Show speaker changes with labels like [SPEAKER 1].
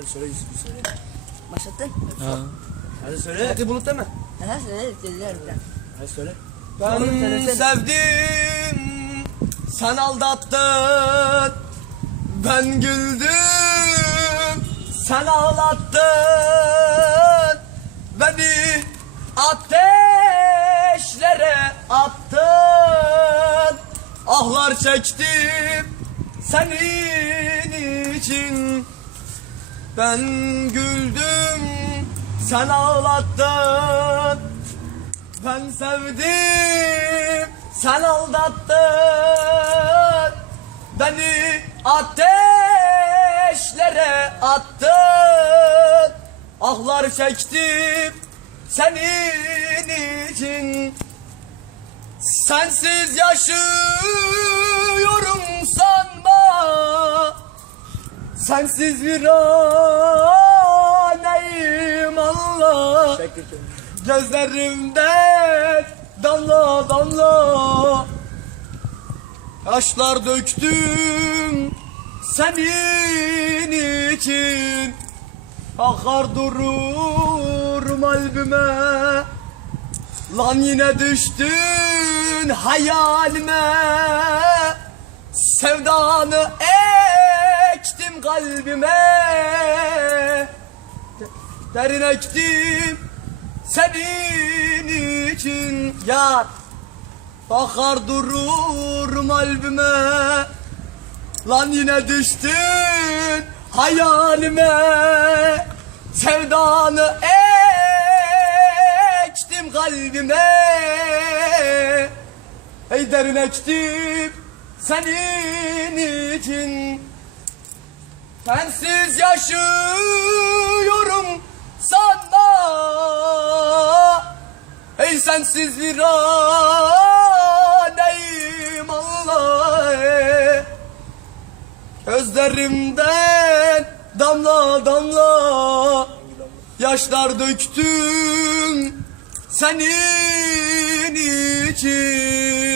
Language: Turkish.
[SPEAKER 1] Hadi söyle Yusuf söyle.
[SPEAKER 2] Başlattın.
[SPEAKER 3] Ha.
[SPEAKER 1] Hadi söyle. Hadi bulut deme.
[SPEAKER 2] Aha söyle.
[SPEAKER 1] Hadi söyle.
[SPEAKER 3] Ben sevdim, sen aldattın. Ben güldüm, sen ağlattın. Beni ateşlere attın. Ahlar çektim senin için. Ben güldüm, sen ağlattın. Ben sevdim, sen aldattın. Beni ateşlere attın. Ahlar çektim senin için. Sensiz yaşıyorum Sensiz bir aneyim Allah. Gözlerimden damla damla Yaşlar döktüm senin için. Akar dururum kalbime Lan yine düştün hayalime. Sevdanı kalbime. Derin ektim senin için. Yar Bakar dururum kalbime Lan yine düştün hayalime. Sevdanı ektim kalbime. Ey derin ektim senin için Sensiz yaşıyorum sanma Ey sensiz bir aneyim Allah Gözlerimden damla damla Yaşlar döktüm senin için